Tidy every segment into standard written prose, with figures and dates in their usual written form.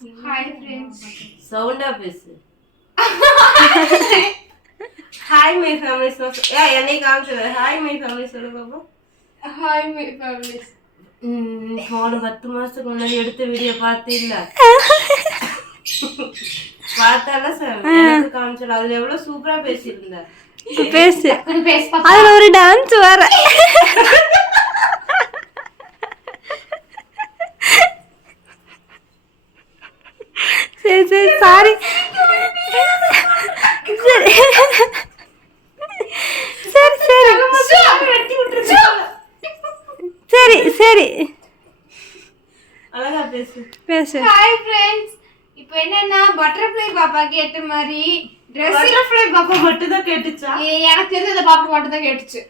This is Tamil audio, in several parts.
Hi friends. சவுண்டா பேசு. Hi my families. என்னை காமிச்சது. ஹாய் மை ஃபேமிலிஸ் சொல்லு பாப்போம். Hi my families. போன 10 மாசத்துக்கு முன்னாடி எடுத்த வீடியோ பார்த்தீல்ல? பார்த்தால சார் எனக்கு காமிச்சல. அதுல எவ்வளவு சூப்பரா பேசியிருந்த. பேசு. அதுல ஒரு டான்ஸ் வர. சரி சரி சாரி. சரி சரி சரி சரி அழகா பேசு பேசு. Hi friends. இப்போ என்னன்னா பட்டர்ஃப்ளை பாப்பா கேட்ட மாதிரி பட்டர்ஃப்ளை பாப்பா மட்டும் தான் கேட்டுச்சா? எனக்கு தெரிஞ்ச அந்த பாப்பா மட்டும் தான் கேட்டுச்சு.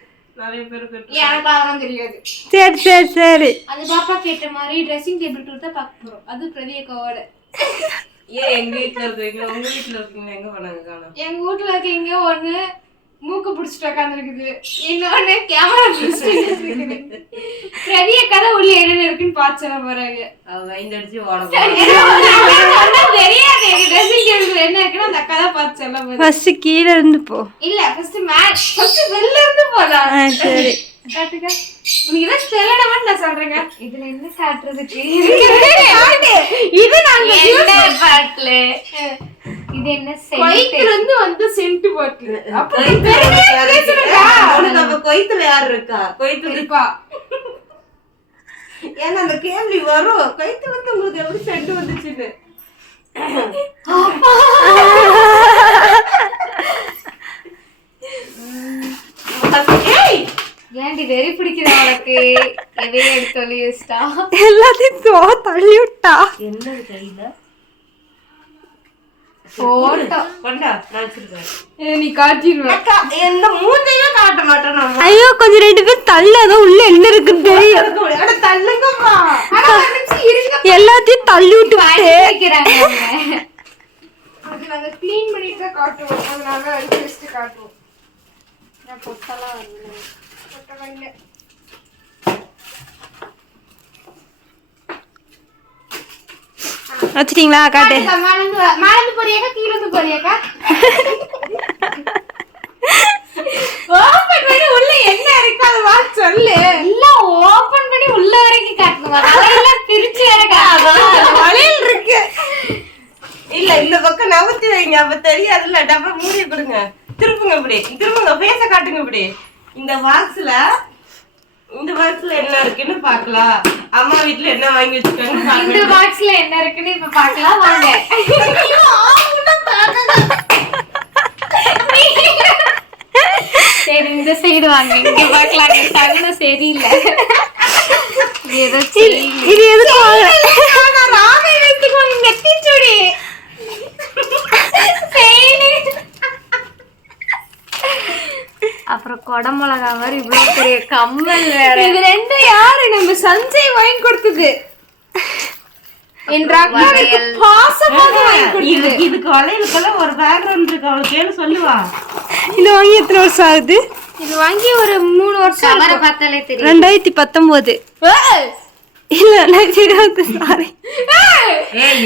நிறைய பேர் கேட்டு. எனக்கு அதெல்லாம் தெரியாது. சரி சரி சரி. அந்த பாப்பா கேட்ட மாதிரி ட்ரெஸ்ஸிங் டேபிள் டூர் தான் பார்க்க போறோம். அது பிரதியக்காவோட. ஏன் எங்க வீட்டுல இருக்கீங்க? உங்க வீட்டுல இருக்கீங்க எங்க போனாங்க காணோம்? எங்க வீட்டுல இருக்கீங்க ஒண்ணு மூக்கு பிடிச்சிட்டு உட்காந்துருக்குது, இன்னொன்னு கேமரா பிடிச்சிட்டு பெரிய கதை உள்ள என்ன இருக்குன்னு பார்த்து சொல்ல போறாங்க. வைந்தடிச்சு ஓட தெரியாது ட்ரெஸ்ஸிங் டேபிள் என்ன இருக்குன்னு அந்த கதை பார்த்து சொல்ல போறேன். ஃபர்ஸ்ட் கீழ இருந்து போ. இல்ல ஃபர்ஸ்ட் வெளில இருந்து போலாம். சரி காட்டுங்க. உனக்கு இத சொல்லணும்னு நான் சொல்றேங்க. இதுல என்ன காட்டுறதுக்கு? இது நாங்க என்ன பாட்ல. இது என்ன சென்ட்? கொய்த்துல இருந்து வந்து சென்ட் பாட்டில். அப்ப பேசுறடா. உனக்கு அப்ப கொய்த்துல யார் இருக்கா? கொய்த்துல இருப்பா. ஏன்னா அந்த கேள்வி வரும். கொய்த்துல இருந்து உங்களுக்கு எப்படி சென்ட் வந்துச்சுன்னு. ஏன்டி வெறி பிடிக்குதா உனக்கு? எதையும் எடுத்து சொல்லி யூஸ்டா எல்லாத்தையும் தள்ளி விட்டா. என்ன கையில போட்டோ கொண்டா நான் வச்சிருக்கேன். நீ காட்டிடுவ. எந்த மூஞ்சியே காட்ட மாட்டேன் நான். ஐயோ கொஞ்சம் 2 பேர் தள்ளாத உள்ள என்ன இருக்குன்னு தெரியும். அட தள்ளுங்கம்மா. அட ஒரு நிமிஷம் இருங்க. எல்லாத்தையும் தள்ளி விட்டு வைக்கிறாங்க. அது நாங்க க்ளீன் பண்ணிட்டு தான் காட்டுவோம். அதனால அது ஜஸ்ட் காட்டுவோம். நான் பொட்டலாம் வரல. பொட்டலாம் இல்ல. வச்சிட்டீங்களா? காட்டு. மாலந்து போறியாக்கா கீழ இருந்து போறியாக்கா? ஓபன் பண்ணி உள்ள என்ன இருக்கு அத வா சொல்லு. இல்ல ஓபன் பண்ணி உள்ள வரைக்கும் காட்டுங்க. அதெல்லாம் பிரிச்சு இறக்காத. வளையல் இருக்கு. இல்ல இந்த பக்கம் நவுத்தி வைங்க. அப்ப தெரியாதுல்ல. டப்பா மூடி கொடுங்க. திருப்புங்க இப்படி. திருப்புங்க. ஃபேஸ காட்டுங்க இப்படி. இந்த பாக்ஸ்ல என்ன இருக்குன்னு பார்க்கலாம். அம்மா வீட்ல என்ன வாங்கி வச்சிருக்காங்க. இந்த பாக்ஸ்ல என்ன இருக்குன்னு இப்ப பார்க்கலாம் வாங்க. சரி இந்த சைடு வாங்க. இங்க பார்க்கலாம். தகுன சரியில்லை. ஏதோ இது எதுக்கு வாங்க? நான் ராமே வெட்டிக்கு வந்து நெத்திச்சுடி. அப்புறம் கொடமிளகா மாதிரி இவ்வளவு பெரிய கம்மல் வேற. இது ரெண்டும் யாரு? நம்ம சஞ்சய் வாங்கி கொடுத்தது. என் அக்காவுக்கு பாசமாக வாங்கி கொடுத்தது. இதுக்கு வளையலுக்கெல்லாம் ஒரு பேக்ரவுண்ட் இருக்கு. அவளுக்கு கேளு சொல்லுவா. இது வாங்கி எத்தனை வருஷம் ஆகுது? இது வாங்கி ஒரு 3 வருஷம். கவரை பார்த்தாலே தெரியும். 2019. இல்ல 2020. சாரி.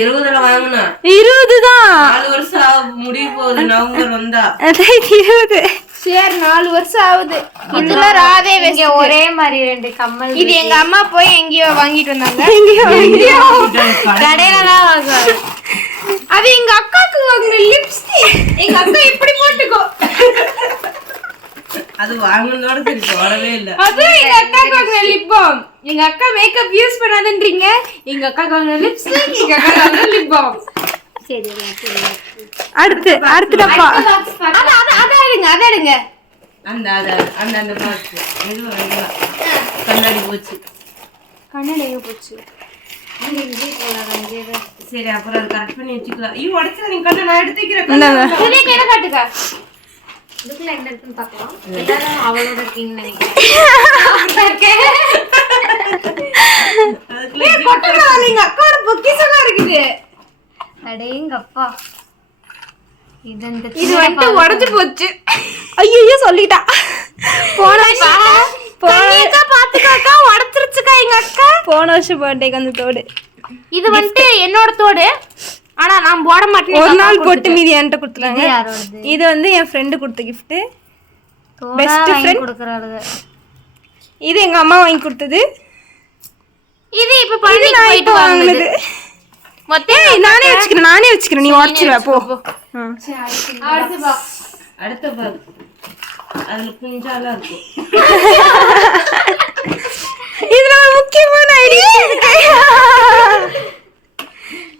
20ல வாங்குனா 20 தான். 4 வருஷம் முடிய போகுது. நவம்பர் வந்தா 20. சரி 4 வருஷம் ஆகுது. இதுல ராதே வெங்க ஒரே மாதிரி 2 கம்மல். இது எங்க அம்மா போய் எங்கயோ வாங்கிட்டு வந்தாங்க. எங்கயோ கடையில தான் வாங்குவாங்க. அது எங்க அக்காக்கு வாங்குன லிப்ஸ்டிக். எங்க அக்கா இப்படி போட்டுக்கோ. அது வாங்குனதோட சரி போடவே இல்ல. அது எங்க அக்காக்கு வாங்குன லிப் பாம். எங்க அக்கா மேக்கப் யூஸ் பண்ணாதன்றீங்க. எங்க அக்காக்கு வாங்குன லிப்ஸ்டிக், எங்க அக்கா வாங்குன லிப் பாம். சரி அடுத்து டப்பா. அத எடுங்க. அந்த பாக்ஸ் மெதுவா கண்ணாடி போச்சு. கண்ணாடி எங்க போச்சு? சரி அப்புறம் அது கரெக்ட் பண்ணி வச்சுக்கலாம். ஐயோ உடைச்சா நீங்க கண்ணை நான் எடுத்துக்கிறேன். இதுல கேட காட்டுங்க. இதுக்குள்ள என்ன இருக்குன்னு பார்க்கலாம். எல்லாரும் அவளோட இருக்கீங்கன்னு நினைக்கிறேன். அதுக்குள்ள கொட்டலாம். எங்க அக்காவோட பொக்கிஷமா இருக்குது. அடேங்கப்பா. இது வந்து உடைஞ்சு போச்சு. ஐயோ சொல்லிட்டா. போன பாத்துக்காக்கா உடைச்சிருச்சுக்கா எங்க அக்கா. போன வருஷம் பர்த்டேக்கு வந்து தோடு. இது வந்துட்டு என்னோட தோடு, ஆனா நான் போட மாட்டேன். ஒரு நாள் போட்டு மீதி என்கிட்ட கொடுத்துட்டாங்க. இது வந்து என் ஃப்ரெண்டு கொடுத்த கிஃப்ட். பெஸ்ட் ஃப்ரெண்ட் கொடுக்கறாங்க. இது எங்க அம்மா வாங்கி கொடுத்தது. இது இப்ப பண்ணி போயிட்டு வாங்குனது. மொத்தம் நானே வச்சுக்கிறேன். நீ உடைச்சிடுவ போ. அடுத்த பாக்ஸ் அதுல குஞ்சாலாம் இருக்கு. இதுல ஒரு முக்கியமான ஐடியா இருக்கு.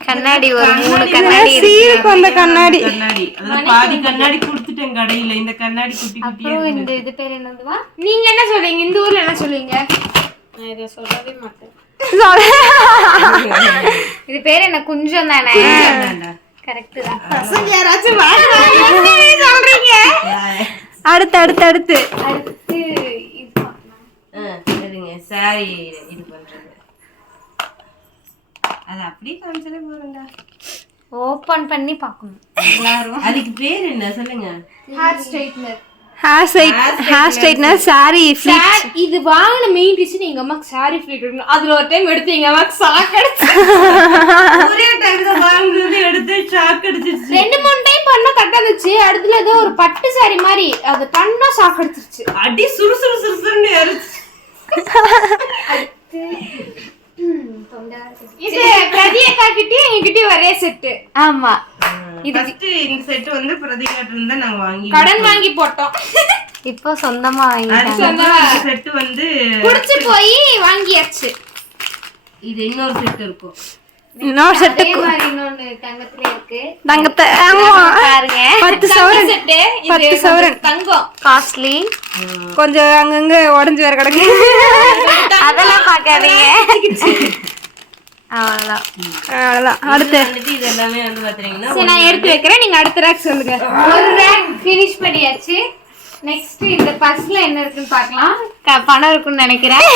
கண்ணாடி ஒரு 3 கண்ணாடி சீருக்கு வந்த கண்ணாடி. அதுல பாதி கண்ணாடி கொடுத்துட்டேன் கடையில. இந்த கண்ணாடி குட்டி குட்டியா இருக்கு. இந்த இது பேர் என்னதுவா? நீங்க என்ன சொல்றீங்க? இந்த ஊர்ல என்ன சொல்லுவீங்க? நான் இத சொல்லவே மாட்டேன். இது பேர் என்ன? குஞ்சம் தானே? கரெக்ட் தான். பசங்க யாராச்சும் சொல்றீங்க. அடுத்து இது சரிங்க. சாரி இது பண்றது அது அப்படியே காமிச்சலே போறேன்டா. ஓபன் பண்ணி பார்க்கணும் எல்லாரும். அதுக்கு பேர் என்ன சொல்லுங்க? Hair straightener. ஹேர் ஸ்ட்ரைட்னர் சாரி ஃப்ளீட். இது வாங்கின மெயின் ரீசன் எங்க அம்மாக்கு சாரி ஃப்ளீட் எடுக்கணும். அதுல ஒரு டைம் எடுத்து எங்க அம்மாக்கு ஷாக் அடிச்சு. ஒரே டைம் தான் வாங்குனது எடுத்து ஷாக் அடிச்சிருச்சு. 2-3 டைம் பண்ணா கரெக்டா இருந்துச்சு. அடுத்துல ஏதோ ஒரு பட்டு சாரி மாதிரி அது பண்ணா ஷாக் அடிச்சிருச்சு. அடி சுறுசுறுன்னு எரிச்சு. இது பிரதியக்கா கிட்டே என்கிட்ட ஒரே செட். ஆமா, இது ஃபர்ஸ்ட் இந்த செட் வந்து பிரதிகாட்ட இருந்தா நாங்க வாங்கி கடன் வாங்கி போட்டோம். இப்போ சொந்தமா வாங்கிட்டோம். இந்த செட் வந்து புடிச்சு போய் வாங்கியாச்சு. இது இன்னொரு செட் இருக்கும். இன்னொரு செட் இன்னொன்னு தங்கத்துல இருக்கு. தங்கத்தை பாருங்க 10 சவரன் செட். 10 சவரன் தங்கம் காஸ்ட்லி. கொஞ்சம் அங்கங்க உடைஞ்சு வேற கிடக்கு. அதெல்லாம் பார்க்காதீங்க. அவ்வளவுதான். அடுத்து இது எல்லாமே வந்து பாத்தீங்கன்னா சரி நான் எடுத்து வைக்கிறேன். நீங்க அடுத்த ரேக் சொல்லுங்க. ஒரு ரேக் ஃபினிஷ் பண்ணியாச்சு. நெக்ஸ்ட் இந்த பர்ஸ்ல என்ன இருக்குன்னு பார்க்கலாம். பணம் இருக்குன்னு நினைக்கிறேன்.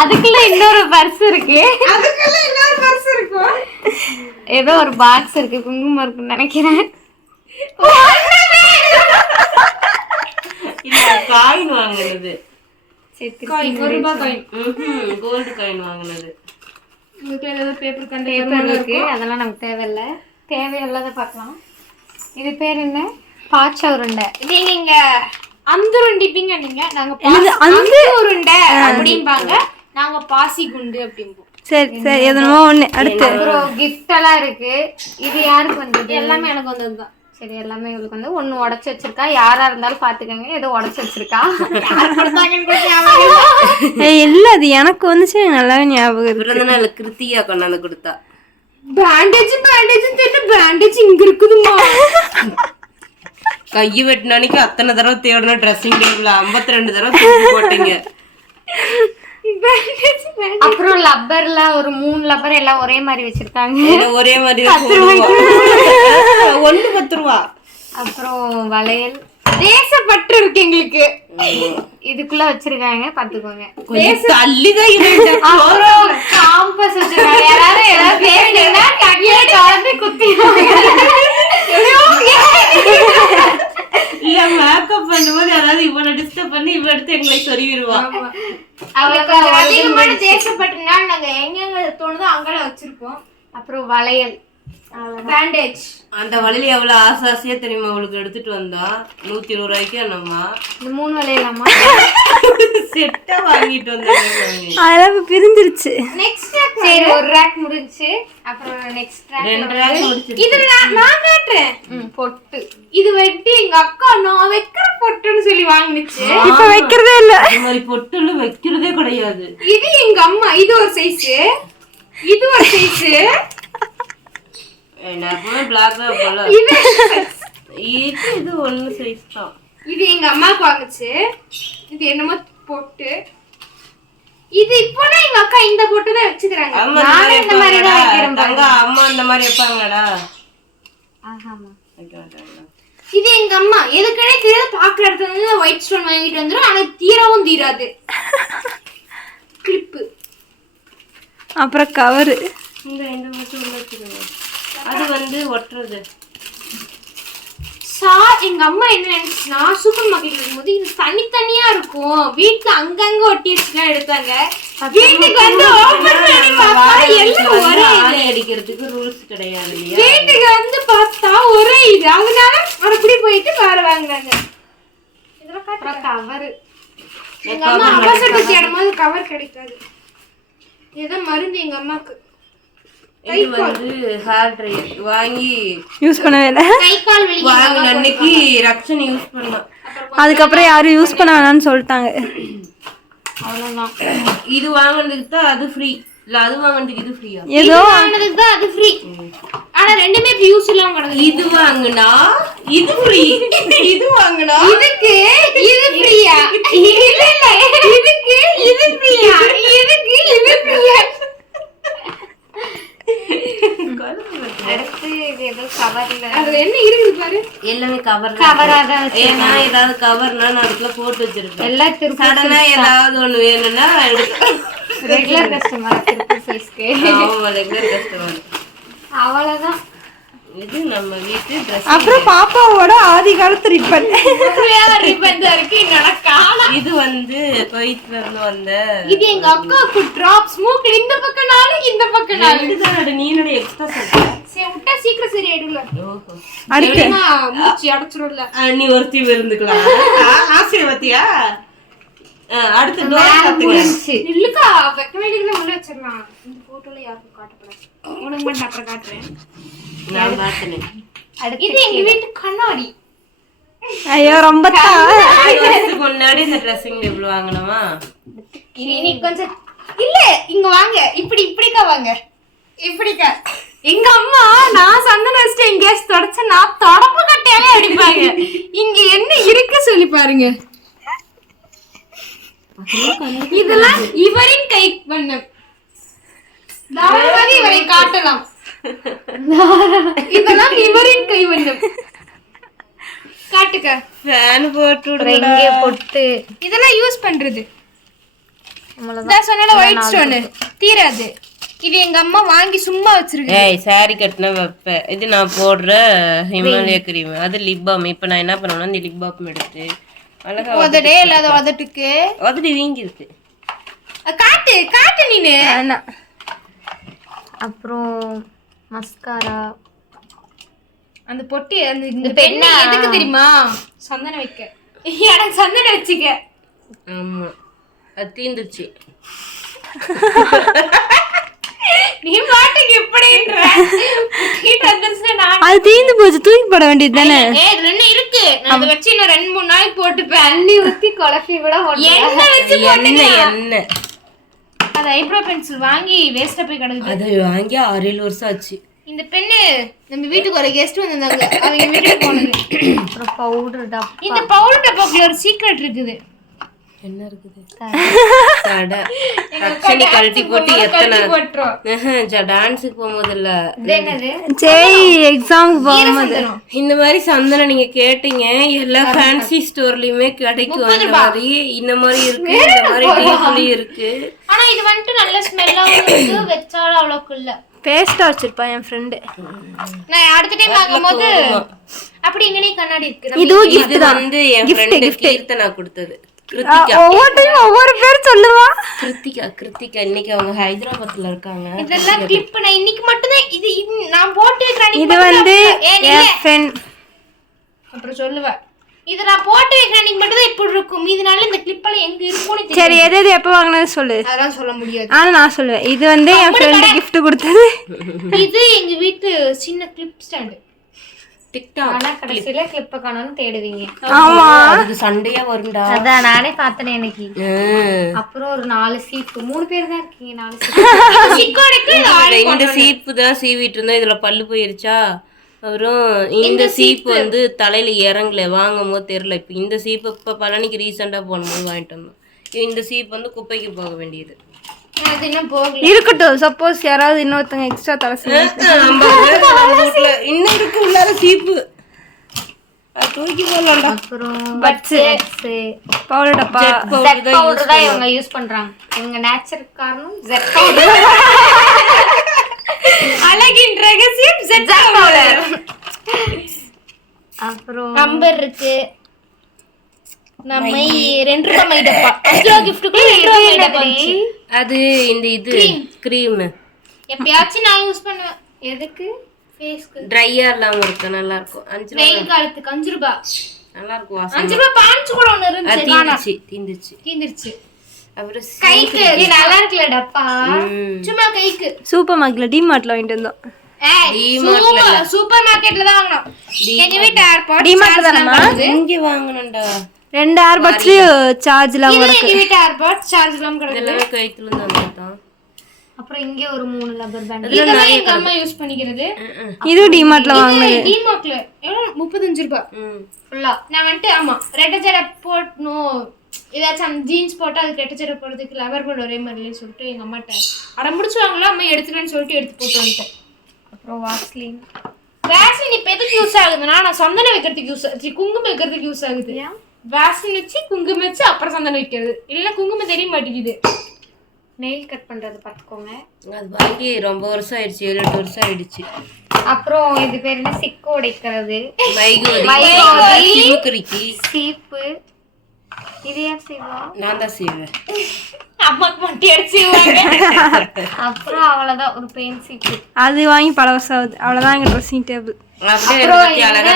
அதுக்குள்ள இன்னொரு பர்ஸ் இருக்கு. ஏதோ ஒரு பாக்ஸ் இருக்கு. குங்குமம் இருக்குன்னு நினைக்கிறேன். இல்ல காயின் வாங்குனது. ₹1 காயின். கோல்ட் காயின் வாங்குனது. இதுல ஏதோ பேப்பர் இருக்கு. அதெல்லாம் நமக்கு தேவையில்லை. தேவையில்லாத பார்க்கலாம். இது பேர் என்ன? பாச்ச உருண்டை. நீங்க இங்க அந்துருண்டிப்பீங்க. நீங்க நாங்க அந்த உருண்டை அப்படிம்பாங்க. நாங்க பாசி குண்டு அப்படிம்போம். சரி எதுனோ ஒண்ணு. அடுத்து அப்புறம் கிஃப்ட் எல்லாம் இருக்கு. இது யாருக்கு வந்தது? எல்லாமே எனக்கு வந்ததுதான். சரி எல்லாமே இவளுக்கு வந்து ஒண்ணு உடைச்சு வச்சிருக்கா. யாரா இருந்தாலும் பாத்துக்கங்க. ஏதோ உடைச்சு வச்சிருக்கா. இல்ல அது எனக்கு வந்துச்சு. நல்லாவே ஞாபகம் இருக்கு. பிறந்தநாள் கிருத்தியா கொண்டாந்து கொடுத்தா. பேண்டேஜ் பேண்டேஜ் இங்க இருக்குதுமா. கையை வெட்டினானிக்கு அத்தனை தடவை தேடணும். ட்ரெஸ்ஸிங் டேபிள்ல 52 தடவை தூக்கி போட்டீங்க. அப்புறம் லப்பர்ல ஒரு 3 லப்பர் எல்லாம் ஒரே மாதிரி வச்சிருக்காங்க. ஒரே மாதிரி 1 10 ரூபா. அப்புறம் வளையல் தேசப்பற்று இருக்கு எங்களுக்கு. இதுக்குள்ள வச்சிருக்காங்க பாத்துக்கோங்க. காம்பஸ் வச்சிருக்காங்க. யாராவது ஏதாவது பேசுனீங்கன்னா கட்டில காந்து குத்திடுவாங்க. இல்ல மேக்கப் பண்ணும்போது யாராவது இவனை டிஸ்டர்ப் பண்ணி இவ எடுத்து எங்களை சொருவிடுவா. அவளுக்கு அதிகமான தேசப்பற்றுனால நாங்க எங்க தோணுதோ அங்கெல்லாம் வச்சிருப்போம். அப்புறம் வளையல் பேண்டேஜ். அந்த வளையல் எவ்வளவு ஆசாசியா தெரியுமா அவளுக்கு எடுத்துட்டு வந்தா. 120 ரூபாய்க்கு அண்ணம்மா இந்த 3 வளையலாமா செட்டா வாங்கிட்டு வந்தாங்க. அதெல்லாம் பிரிஞ்சிருச்சு. நெக்ஸ்ட் சரி ஒரு ரேக் முடிஞ்சி. அப்புறம் நெக்ஸ்ட் ரேக் 2 ரேக் முடிச்சிட்டு. இது நான் காட்டுறேன். பொட்டு இது வெட்டி எங்க அக்கா நான் வைக்கிற பொட்டுன்னு சொல்லி வாங்குச்சு. இப்ப வைக்கிறதே இல்ல. இந்த மாதிரி பொட்டுல வைக்கிறதே கிடையாது. இது எங்க அம்மா. இது ஒரு சைஸ். இது ஒரு சைஸ். என்னப்பா பிளாக் போல. இது ஒன்னு சைஸ் தான். இது எங்க அம்மாக்கு வாங்குச்சு. இது என்னமோ பொட்டு. இது இப்போனா எங்க அக்கா இந்த பொட்டு தான் வச்சுக்கறாங்க. நான் இந்த மாதிரி தான் வைக்கிறேன். தங்க அம்மா இந்த மாதிரி வைப்பாங்கடா. ஆமாமா. இது எங்க அம்மா எதுக்கடே கீழ பாக்குற இடத்துல இருந்து ஒயிட் ஸ்டோன் வாங்கிட்டு வந்துரும். ஆனா தீரவும் தீராது. கிளிப். அப்புறம் கவர். இந்த மட்டும் உள்ள வச்சிருங்க. அது வந்து ஒட்டுறது. எங்க அம்மா என்ன நினைச்சுன்னா சூப்பர் மார்க்கெட்ல இருக்கும்போது இது தனித்தனியா இருக்கும். வீட்டுல அங்கங்க ஒட்டி வச்சுலாம் எடுத்தாங்க. வீட்டுக்கு வந்து ஓபன் பண்ணி அடிக்கிறதுக்கு ரூல்ஸ் கிடையாது இல்லையா? வீட்டுக்கு வந்து பார்த்தா ஒரே இது, அதனால மறுபடியும் போயிட்டு வேற வாங்குறாங்க. இதெல்லாம் கவர். எங்க அம்மா அவசரத்துக்கு தேடும்போது கவர் கிடைக்காது. இதுதான் மருந்து எங்க அம்மாக்கு. இது வந்து ஹேர் ட்ரையர் வாங்கி யூஸ் பண்ணவே இல்லை. கை கால் வலி வாங்கின அன்னைக்கு ரக்ஷன் யூஸ் பண்ணலாம். அதுக்கப்புறம் யாரும் யூஸ் பண்ண வேணாம்னு சொல்லிட்டாங்க. அவ்வளவுதான். இது வாங்குனதுக்கு தான் அது ஃப்ரீ, இல்ல அது வாங்குனதுக்கு இது ஃப்ரீயா? ஏதோ வாங்குனதுக்கு தான் அது ஃப்ரீ. ஆனா ரெண்டுமே யூஸ் இல்லாம கிடக்குது. இது வாங்குனா இது ஃப்ரீ, இது வாங்குனா இதுக்கு இது ஃப்ரீயா? இல்ல இல்ல, இதுக்கு இது ஃப்ரீயா? இதுக்கு இது ஃப்ரீயா? அடுத்து இது ஏதோ கவர்ல அது என்ன இருக்குது பாரு. எல்லாமே கவர் கவரா தான் வச்சு. ஏன்னா ஏதாவது கவர்னா நான் அதுக்குள்ள போட்டு வச்சிருப்பேன். எல்லாம் திருப்பி சடனா ஏதாவது ஒண்ணு வேணும்னா எடுக்கலாம். ரெகுலர் கஸ்டமர் திருப்பி சைஸ்க்கு. ஆமா, ரெகுலர் கஸ்டமர். அவ்வளவுதான். இது நம்ம வீட்டு Dress. அப்புறம் பாப்பாவோட ஆதி காலத்து ரிப்பன். ரிப்பன் தான் இருக்கு. என்னோட காலம். இது வந்து குவைத்ல இருந்து வந்த. இது எங்க அக்காவுக்கு டிராப்ஸ் மூக்கு இந்த பக்கம் நாலு இந்த பக்கம் நாலு. இதுதான் நீனோட எக்ஸ்ட்ரா சொல்ற. சரி விட்டா சீக்கிரம் சரி ஆயிடும்ல. ஓஹோ. அடுத்து மூச்சு அடைச்சிடும்ல. நீ ஒருத்தி இருந்துக்கலாம். ஆசீர்வதியா? அடுத்து டோர் பாத்துங்க. இல்லக்கா வெக்க வேண்டியதுல உள்ள வச்சிரலாம். இந்த போட்டோல யாருக்கும் காட்டக்கூடாது. உனக்கு மட்டும் அப்புறம் காட்டுறேன். நான் பார்த்தேன். இது எங்க வீட்டு கண்ணாடி. ஐயோ ரொம்ப முன்னாடி இந்த ட்ரெஸ்ஸிங் டேபிள் வாங்கணுமா? நீ கொஞ்சம் இல்ல இங்க வாங்க. இப்படி இப்படிக்கா வாங்க. இப்படிக்கா. எங்க அம்மா நான் சந்தன வச்சுட்டு எங்கேயாச்சும் தொடச்ச நான் தொடப்பு கட்டையாலே அடிப்பாங்க. இங்க என்ன இருக்கு சொல்லி பாருங்க. இதெல்லாம் இவரின் கை வண்ணம். தாராளமாக இவரை காட்டலாம். இதெல்லாம் இவரின் கை வண்ணம். காட்டுக்க. ஃபேன் போட்டு விடுங்க. பொட்டு இதெல்லாம் யூஸ் பண்றது. நான் சொன்னல ஒயிட் ஸ்டோன் தீராது. இது எங்க அம்மா வாங்கி சும்மா வச்சிருக்கு. ஏய் சாரி கட்டினா வைப்பேன். இது நான் போடுற ஹிமாலயா கிரீம். அது லிப் பாம். இப்போ நான் என்ன பண்ணுவேன்னா இந்த லிப் பாம் எடுத்து அழகா உதடே இல்லாத உதட்டுக்கு உதடி வீங்கி இருக்கு. காட்டு காட்டு நீனு. அப்புறம் மஸ்காரா, அந்த பொட்டி அந்த இந்த பெண்ணு எதுக்கு தெரியுமா? சந்தனம் வைக்க. எனக்கு சந்தனம் வச்சுக்க. ஆமா, அது தீந்துச்சு. நீ பாட்டுக்கு இப்படின்ற அது தீந்து போச்சு, தூக்கி போட வேண்டியது தானே. இதுல என்ன இருக்கு? நான் அதை வச்சு இன்னும் 2-3 நாளைக்கு போட்டுப்பேன். அள்ளி ஊத்தி குழப்பி கூட எண்ணெய் வச்சு என்ன அது ஐப்ரோ பென்சில் வாங்கி வேஸ்டா போய் கிடக்குது. அதை வாங்கி 6-7 வருஷம் ஆச்சு. இந்த பெண்ணு நம்ம வீட்டுக்கு ஒரு கெஸ்ட் வந்திருந்தாங்க. அவங்க வீட்டுக்கு போனது. அப்புறம் பவுடர் டப்பா. இந்த பவுடர் டப்பாக்குள்ள ஒரு சீக்ரெட் இருக்குது. என்ன இருக்குது? தடை. அக்ஷனி கழட்டி போட்டு எத்தனை டான்ஸுக்கு போகும்போது இல்ல சரி எக்ஸாமுக்கு போகும்போது இந்த மாதிரி சந்தனம் நீங்க கேட்டீங்க. எல்லா ஃபேன்சி ஸ்டோர்லயுமே கிடைக்கும். அந்த மாதிரி இந்த மாதிரி இருக்கு, இந்த மாதிரி டீப்லயும் இருக்கு. ஆனா இது வந்துட்டு நல்ல ஸ்மெல்லாவும் இருக்கு. வெச்சாலும் அவ்வளவுக்கு இல்ல. பேஸ்டா வச்சிருப்பான் என் ஃப்ரெண்டு. நான் அடுத்த டைம் வாங்கும்போது அப்படி இங்கனே கண்ணாடி இருக்கு. இதுவும் இது வந்து என் ஃப்ரெண்ட் கீர்த்தனா கொடுத்தது. கிருத்திகா. ஒவ்வொரு டைம் ஒவ்வொரு பேர் சொல்லுவா. கிருத்திகா இன்னைக்கு அவங்க ஹைதராபாத்ல இருக்காங்க. இதெல்லாம் கிளிப் நான் இன்னைக்கு மட்டும் தான் இது நான் போட்டு வைக்கிறேன். இது வந்து என் ஃப்ரெண்ட். அப்புறம் சொல்லுவா இது நான் போட்டு வைக்கிறேன். இன்னைக்கு மட்டும் தான் இப்படி இருக்கும். இதனால இந்த கிளிப் எல்லாம் எங்க இருக்கும்னு தெரியல. சரி எது எது எப்போ வாங்கினது சொல்லு. அதெல்லாம் சொல்ல முடியாது. ஆனா நான் சொல்லுவேன். இது வந்து என் ஃப்ரெண்ட் gift கொடுத்தது. இது எங்க வீட்டு சின்ன கிளிப் ஸ்டாண்ட். டிக்டாக். ஆனா கடைசியில கிளிப்ப காணோம்னு தேடுவீங்க. ஆமா, அதுக்கு சண்டையா வரும்டா. அதான் நானே பார்த்தேன் இன்னைக்கு. அப்புறம் ஒரு 4 சீப்பு. 3 பேர் தான் இருக்கீங்க. 4 சீப்பு. இந்த சீப்பு தான் சீவிட்டு இருந்தோம். இதுல பல்லு போயிருச்சா. அப்புறம் இந்த சீப்பு வந்து தலையில இறங்கல. வாங்கும் போது தெரியல. இப்ப இந்த சீப்பு இப்ப பழனிக்கு ரீசெண்டா போகும்போது வாங்கிட்டு வந்தோம். இந்த சீப்பு வந்து குப்பைக்கு போக வேண்டியது. அது இன்னும் போகல. இருக்கட்டும். சப்போஸ் யாராவது இன்னொருத்தங்க எக்ஸ்ட்ரா தலசி இன்னும் இருக்கு உள்ளார சீப்பு. அது தூக்கி போடலாம்டா. அப்புறம் பட்ஸ், பவுடர் டப்பா, ஜெட் பவுடர் தான் இவங்க யூஸ் பண்றாங்க. இவங்க நேச்சர் காரணம் ஜெட் பவுடர். அழகின் ரகசியம் ஜெட் பவுடர். அப்புறம் நம்பர் இருக்கு. நம்ம 2 ரூபாய் மை டப்பா. அஸ்ரா gift க்கு 2 ரூபாய் மை டப்பா. அது இந்த இது கிரீம். எப்பயாச்சும் நான் யூஸ் பண்ணுவேன். எதுக்கு? ஃபேஸ்க்கு. ட்ரையா இல்லாம இருக்கு, நல்லா இருக்கும். 5 ரூபாய் வெயில் காலத்துக்கு 5 ரூபாய். நல்லா இருக்கும் வாசனை. 5 ரூபாய் பான்ஸ் கூட ஒன்னு இருந்துச்சு. தீந்துருச்சு. அப்புறம் கைக்கு இது நல்லா இருக்குல டப்பா. சும்மா கைக்கு. சூப்பர் மார்க்கெட்ல டிமார்ட்ல வாங்கிட்டு வந்தோம். சூப்பர் மார்க்கெட்ல தான் வாங்குனோம். எங்க வீட்டு ஏர்பாட் டிமார்ட்ல தானமா இங்க வாங்குனேன்டா. 2 ஏர்பாட்ஸ் சார்ஜ்லாம் இது இருக்கு. எங்க வீட்டு ஏர்பாட் சார்ஜ்லாம் கிடக்குது. இதெல்லாம் கைத்துல இருந்து வந்ததான். அப்புறம் இங்கே ஒரு 3 ரப்பர் பேண்ட். இதெல்லாம் எங்க அம்மா யூஸ் பண்ணிக்கிறது. இது டிமார்ட்ல வாங்குனது. டிமார்ட்ல எவ்வளவு 35 ரூபாய் ஃபுல்லா. நான் வந்துட்டு ஆமா ரெட்ட ஜடை போடணும், ஏதாச்சும் ஜீன்ஸ் போட்டா அது ரெட்ட ஜடை போடுறதுக்கு லவர் போர்டு ஒரே மாதிரிலே சொல்லிட்டு எங்க அம்மாட்ட அடம் முடிச்சுவாங்களா, அம்மா எடுத்துக்கிறேன்னு சொல்லிட்டு எடுத்து போட்டு வந்துட்டேன். அப்புறம் வாஸ்லின் இப்ப எதுக்கு யூஸ் ஆகுதுன்னா நான் சந்தனம் வைக்கிறதுக்கு யூஸ் ஆகுது, குங்குமம் வைக்கிறதுக்கு யூஸ் ஆகுது. வேஸ்லின் வச்சு குங்குமம் வச்சு அப்புறம் சந்தனம் வைக்கிறது. இல்ல குங்குமம் தெரிய மாட்டேங்குது. நெயில் கட் பண்றது பார்த்துக்கோங்க. அது வாங்கி ரொம்ப வருஷம் ஆயிடுச்சு, 7-8 வருஷம் ஆயிடுச்சு. அப்புறம் இது பேர் என்ன, சிக்கு உடைக்கிறது, சீப்பு. இது ஏன் செய்வா? நான் தான் செய்வேன். அம்மாக்கு மட்டும் எடுத்துவாங்க. அப்புறம் அவ்வளவுதான், ஒரு பெயின் சீப்பு. அது வாங்கி பல வருஷம் ஆகுது. அவ்வளவுதான் எங்க ட்ரெஸ்ஸிங் டேபிள்.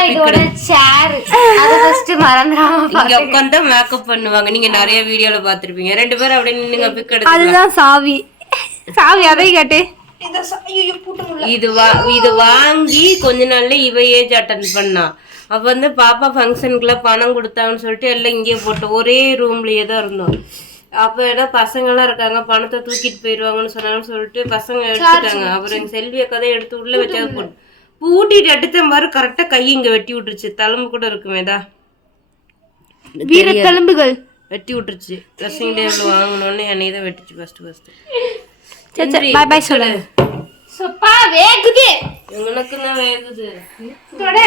இதோட சேர் அது ஃபர்ஸ்ட் மறந்துடாம இங்க உட்கார்ந்து மேக்கப் பண்ணுவாங்க. நீங்க நிறைய வீடியோல பாத்திருப்பீங்க. 2 பேரும் அப்படியே நின்னுங்க பிக் எடுத்து. அதுதான் சாவி. அதை கேட்டு இது வாங்கி கொஞ்ச நாள்ல இவ ஏஜ் அட்டன் பண்ணா. அப்ப வந்து பாப்பா ஃபங்க்ஷனுக்குள்ள பணம் கொடுத்தாங்கன்னு சொல்லிட்டு எல்லாம் இங்கே போட்டோம். ஒரே ரூம்லயே தான் இருந்தோம். அப்ப ஏதோ பசங்க எல்லாம் இருக்காங்க, பணத்தை தூக்கிட்டு போயிடுவாங்கன்னு சொன்னாங்கன்னு சொல்லிட்டு பசங்க எடுத்துட்டாங்க. அப்புறம் எங்க செல்விய கதை எடுத்து உள்ள வச்சது போட்டு பூட்டிட்டு எடுத்த மாதிரி கரெக்டா கை இங்க வெட்டி விட்டுருச்சு. தழும்பு கூட இருக்குமேதா, வீர தழும்புகள் வெட்டி விட்டுருச்சு. ட்ரெஸ்ஸிங் டேபிள் வாங்கணும்னு என்னைய தான் வெட்டுச்சு ஃபர்ஸ்ட். பை பை சொல்லு. சப்பா வேகுது. உங்களுக்கு தான் வேகுது. தொட